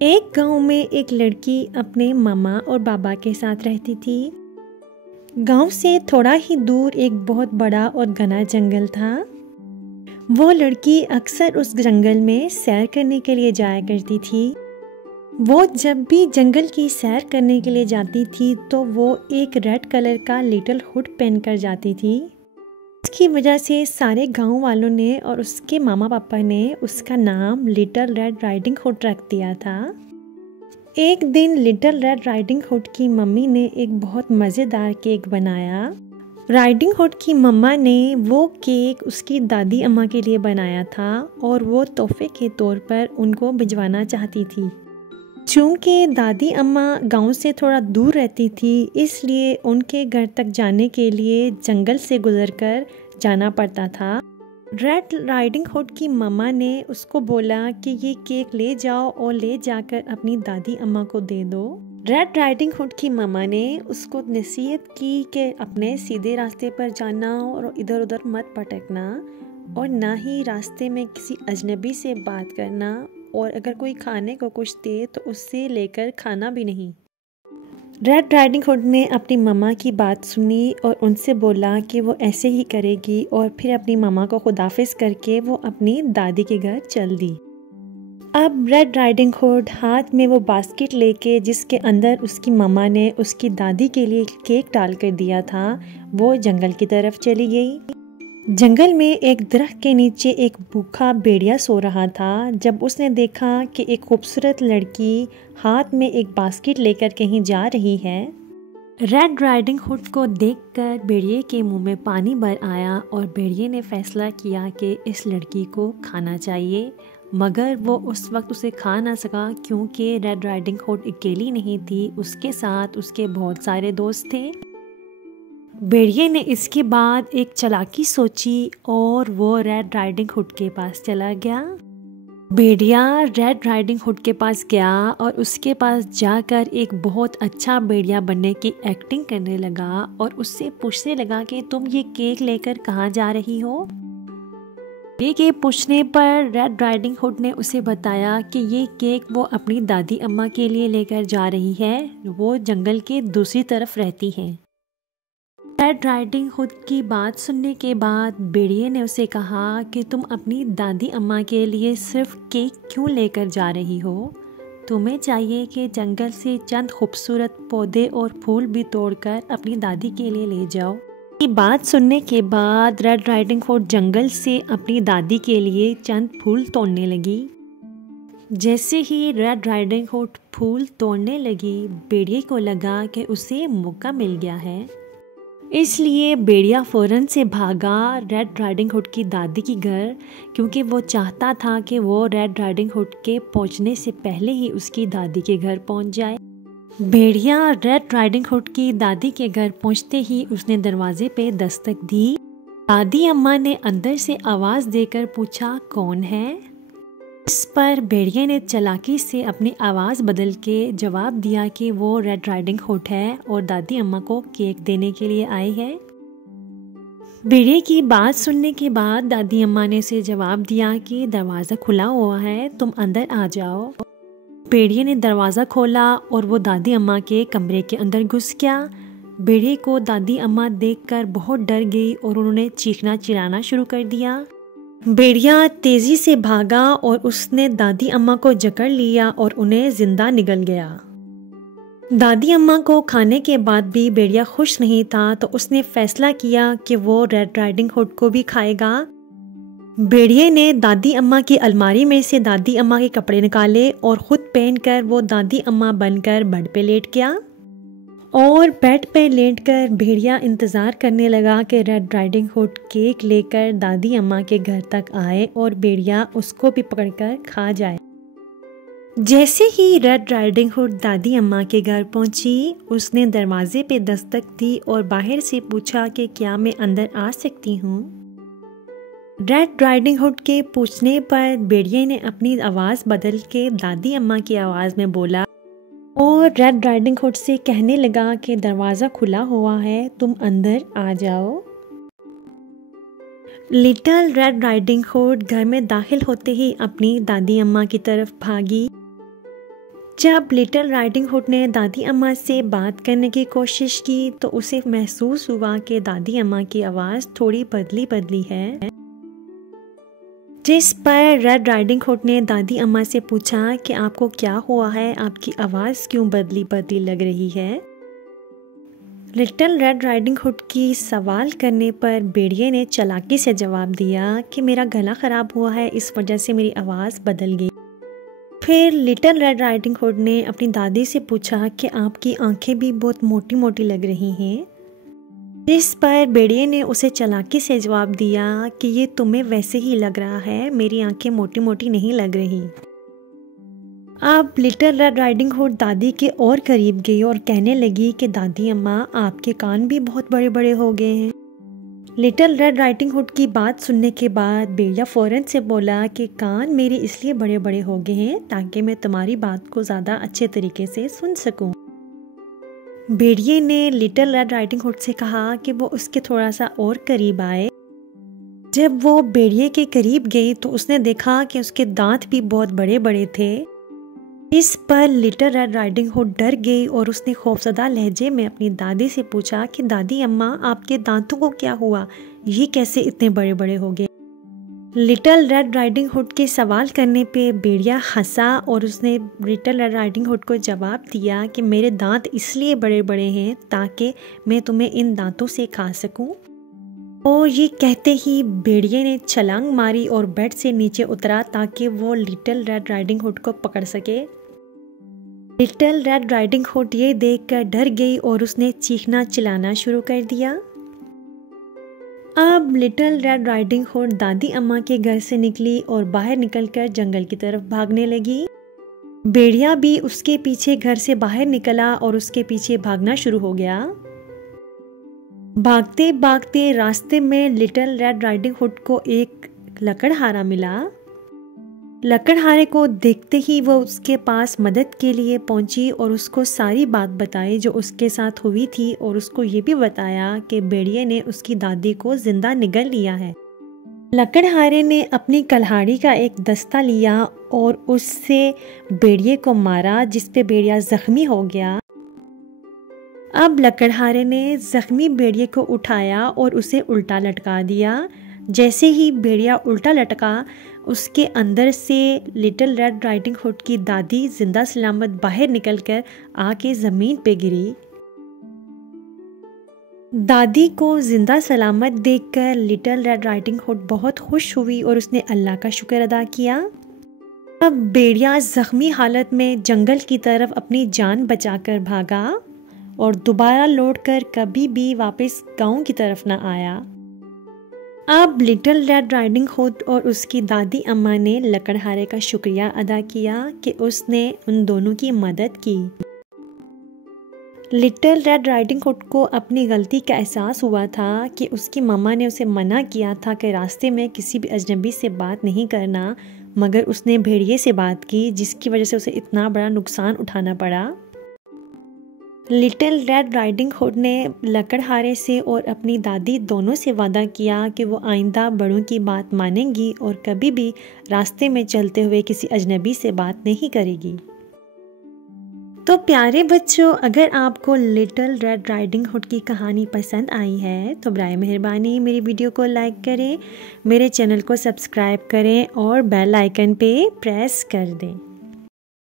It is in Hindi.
एक गांव में एक लड़की अपने मामा और बाबा के साथ रहती थी। गांव से थोड़ा ही दूर एक बहुत बड़ा और घना जंगल था। वो लड़की अक्सर उस जंगल में सैर करने के लिए जाया करती थी। वो जब भी जंगल की सैर करने के लिए जाती थी तो वो एक रेड कलर का लिटिल हुड पहनकर जाती थी। इसकी वजह से सारे गांव वालों ने और उसके मामा पापा ने उसका नाम लिटिल रेड राइडिंग हुड रख दिया था। एक दिन लिटिल रेड राइडिंग हुड की मम्मी ने एक बहुत मज़ेदार केक बनाया। राइडिंग हुड की मम्मा ने वो केक उसकी दादी अम्मा के लिए बनाया था और वो तोहफे के तौर पर उनको भिजवाना चाहती थी। चूँकि दादी अम्मा गांव से थोड़ा दूर रहती थी, इसलिए उनके घर तक जाने के लिए जंगल से गुजरकर जाना पड़ता था। रेड राइडिंग हुड की मम्मा ने उसको बोला कि ये केक ले जाओ और ले जाकर अपनी दादी अम्मा को दे दो। रेड राइडिंग हुड की मम्मा ने उसको नसीहत की कि अपने सीधे रास्ते पर जाना और इधर उधर मत भटकना और ना ही रास्ते में किसी अजनबी से बात करना, और अगर कोई खाने को कुछ दे तो उससे लेकर खाना भी नहीं। रेड राइडिंग हुड ने अपनी मम्मा की बात सुनी और उनसे बोला कि वो ऐसे ही करेगी, और फिर अपनी मम्मा को खुदाफिज करके वो अपनी दादी के घर चल दी। अब रेड राइडिंग हुड हाथ में वो बास्केट लेके, जिसके अंदर उसकी मम्मा ने उसकी दादी के लिए केक डाल कर दिया था, वो जंगल की तरफ चली गई। जंगल में एक दरख्त के नीचे एक भूखा भेड़िया सो रहा था। जब उसने देखा कि एक खूबसूरत लड़की हाथ में एक बास्केट लेकर कहीं जा रही है, रेड राइडिंग हुड को देखकर भेड़िए के मुंह में पानी भर आया और भेड़िए ने फैसला किया कि इस लड़की को खाना चाहिए। मगर वो उस वक्त उसे खा ना सका, क्योंकि रेड राइडिंग हुड अकेली नहीं थी, उसके साथ उसके बहुत सारे दोस्त थे। भेड़िए ने इसके बाद एक चालाकी सोची और वो रेड राइडिंग हुड के पास चला गया। भेड़िया रेड राइडिंग हुड के पास गया और उसके पास जाकर एक बहुत अच्छा भेड़िया बनने की एक्टिंग करने लगा और उससे पूछने लगा कि तुम ये केक लेकर कहाँ जा रही हो। भेड़िए के पूछने पर रेड राइडिंग हुड ने उसे बताया कि ये केक वो अपनी दादी अम्मा के लिए लेकर जा रही है, वो जंगल के दूसरी तरफ रहती हैं। रेड राइडिंग हुड की बात सुनने के बाद भेड़िए ने उसे कहा कि तुम अपनी दादी अम्मा के लिए सिर्फ केक क्यों लेकर जा रही हो? तुम्हें चाहिए कि जंगल से चंद खूबसूरत पौधे और फूल भी तोड़कर अपनी दादी के लिए ले जाओ। ये बात सुनने के बाद रेड राइडिंग हुड जंगल से अपनी दादी के लिए चंद फूल तोड़ने लगी। जैसे ही रेड राइडिंग हुड फूल तोड़ने लगी, भेड़िए को लगा कि उसे मौका मिल गया है, इसलिए भेड़िया फ़ौरन से भागा रेड राइडिंग हुड की दादी की घर, क्योंकि वो चाहता था कि वो रेड राइडिंग हुड के पहुंचने से पहले ही उसकी दादी के घर पहुंच जाए। भेड़िया रेड राइडिंग हुड की दादी के घर पहुंचते ही उसने दरवाजे पे दस्तक दी। दादी अम्मा ने अंदर से आवाज़ देकर पूछा, कौन है? इस पर भेड़िए ने चालाकी से अपनी आवाज़ बदल के जवाब दिया कि वो रेड राइडिंग हुड है और दादी अम्मा को केक देने के लिए आई है। भेड़िए की बात सुनने के बाद दादी अम्मा ने उसे जवाब दिया कि दरवाज़ा खुला हुआ है, तुम अंदर आ जाओ। भेड़िए ने दरवाज़ा खोला और वो दादी अम्मा के कमरे के अंदर घुस गया। भेड़िए को दादी अम्मा देखकर बहुत डर गई और उन्होंने चीखना चिल्लाना शुरू कर दिया। भेड़िया तेजी से भागा और उसने दादी अम्मा को जकड़ लिया और उन्हें जिंदा निगल गया। दादी अम्मा को खाने के बाद भी भेड़िया खुश नहीं था, तो उसने फैसला किया कि वो रेड राइडिंग हुड को भी खाएगा। भेड़िए ने दादी अम्मा की अलमारी में से दादी अम्मा के कपड़े निकाले और खुद पहनकर वो दादी अम्मा बनकर बेड पे लेट गया। और बेड पे लेटकर भेड़िया इंतज़ार करने लगा कि रेड राइडिंग हुड केक लेकर दादी अम्मा के घर तक आए और भेड़िया उसको भी पकड़कर खा जाए। जैसे ही रेड राइडिंग हुड दादी अम्मा के घर पहुंची, उसने दरवाजे पे दस्तक दी और बाहर से पूछा कि क्या मैं अंदर आ सकती हूँ। रेड राइडिंग हुड के पूछने पर भेड़िए ने अपनी आवाज़ बदल के दादी अम्मा की आवाज़ में बोला और रेड राइडिंग हुड से कहने लगा कि दरवाज़ा खुला हुआ है, तुम अंदर आ जाओ। लिटिल रेड राइडिंग हुड घर में दाखिल होते ही अपनी दादी अम्मा की तरफ भागी। जब लिटिल राइडिंग हुड ने दादी अम्मा से बात करने की कोशिश की तो उसे महसूस हुआ कि दादी अम्मा की आवाज़ थोड़ी बदली बदली है। जिस पर रेड राइडिंग हुड ने दादी अम्मा से पूछा कि आपको क्या हुआ है, आपकी आवाज़ क्यों बदली बदली लग रही है। लिटिल रेड राइडिंग हुड की सवाल करने पर भेड़िए ने चालाकी से जवाब दिया कि मेरा गला ख़राब हुआ है, इस वजह से मेरी आवाज़ बदल गई। फिर लिटिल रेड राइडिंग हुड ने अपनी दादी से पूछा कि आपकी आंखें भी बहुत मोटी मोटी लग रही हैं। जिस पर भेड़िए ने उसे चालाकी से जवाब दिया कि ये तुम्हें वैसे ही लग रहा है, मेरी आंखें मोटी मोटी नहीं लग रही। अब लिटिल रेड राइडिंग हुड दादी के और करीब गई और कहने लगी कि दादी अम्मा, आपके कान भी बहुत बड़े बड़े हो गए हैं। लिटिल रेड राइडिंग हुड की बात सुनने के बाद भेड़िया फौरन से बोला कि कान मेरे इसलिए बड़े बड़े हो गए हैं ताकि मैं तुम्हारी बात को ज़्यादा अच्छे तरीके से सुन सकूं। भेड़िए ने लिटिल रेड राइडिंग हुड से कहा कि वो उसके थोड़ा सा और करीब आए। जब वो भेड़िए के करीब गई तो उसने देखा कि उसके दांत भी बहुत बड़े बड़े थे। इस पर लिटिल रेड राइडिंग हुड डर गई और उसने खौफजदा लहजे में अपनी दादी से पूछा कि दादी अम्मा, आपके दांतों को क्या हुआ, ये कैसे इतने बड़े बड़े हो गए। लिटिल रेड राइडिंग हुड के सवाल करने पे भेड़िया हंसा और उसने लिटिल रेड राइडिंग हुड को जवाब दिया कि मेरे दांत इसलिए बड़े बड़े हैं ताकि मैं तुम्हें इन दांतों से खा सकूं। और ये कहते ही भेड़िए ने छलांग मारी और बेड से नीचे उतरा ताकि वो लिटिल रेड राइडिंग हुड को पकड़ सके। लिटिल रेड राइडिंग हुड ये देखकर डर गई और उसने चीखना चिल्लाना शुरू कर दिया। अब लिटिल रेड राइडिंग हुड दादी अम्मा के घर से निकली और बाहर निकलकर जंगल की तरफ भागने लगी। भेड़िया भी उसके पीछे घर से बाहर निकला और उसके पीछे भागना शुरू हो गया। भागते भागते रास्ते में लिटिल रेड राइडिंग हुड को एक लकड़हारा मिला। लकड़हारे को देखते ही वो उसके पास मदद के लिए पहुंची और उसको सारी बात बताई जो उसके साथ हुई थी और उसको ये भी बताया कि भेड़िए ने उसकी दादी को जिंदा निगल लिया है। लकड़हारे ने अपनी कल्हाड़ी का एक दस्ता लिया और उससे भेड़िए को मारा, जिस पे भेड़िया जख्मी हो गया। अब लकड़हारे ने जख्मी भेड़िए को उठाया और उसे उल्टा लटका दिया। जैसे ही भेड़िया उल्टा लटका, उसके अंदर से लिटिल रेड राइडिंग हुड की दादी जिंदा सलामत बाहर निकलकर आके ज़मीन पे गिरी। दादी को जिंदा सलामत देखकर लिटिल रेड राइडिंग हुड बहुत खुश हुई और उसने अल्लाह का शुक्र अदा किया। अब भेड़िया जख्मी हालत में जंगल की तरफ अपनी जान बचाकर भागा और दोबारा लौटकर कभी भी वापस गांव की तरफ न आया। अब लिटिल रेड राइडिंग हुड और उसकी दादी अम्मा ने लकड़हारे का शुक्रिया अदा किया कि उसने उन दोनों की मदद की। लिटिल रेड राइडिंग हुड को अपनी गलती का एहसास हुआ था कि उसकी मम्मा ने उसे मना किया था कि रास्ते में किसी भी अजनबी से बात नहीं करना, मगर उसने भेड़िए से बात की जिसकी वजह से उसे इतना बड़ा नुकसान उठाना पड़ा। लिटिल रेड राइडिंग हुड ने लकड़हारे से और अपनी दादी दोनों से वादा किया कि वो आइंदा बड़ों की बात मानेंगी और कभी भी रास्ते में चलते हुए किसी अजनबी से बात नहीं करेगी। तो प्यारे बच्चों, अगर आपको लिटिल रेड राइडिंग हुड की कहानी पसंद आई है तो बराए मेहरबानी मेरी वीडियो को लाइक करें, मेरे चैनल को सब्सक्राइब करें और बेल आइकन पे प्रेस कर दें।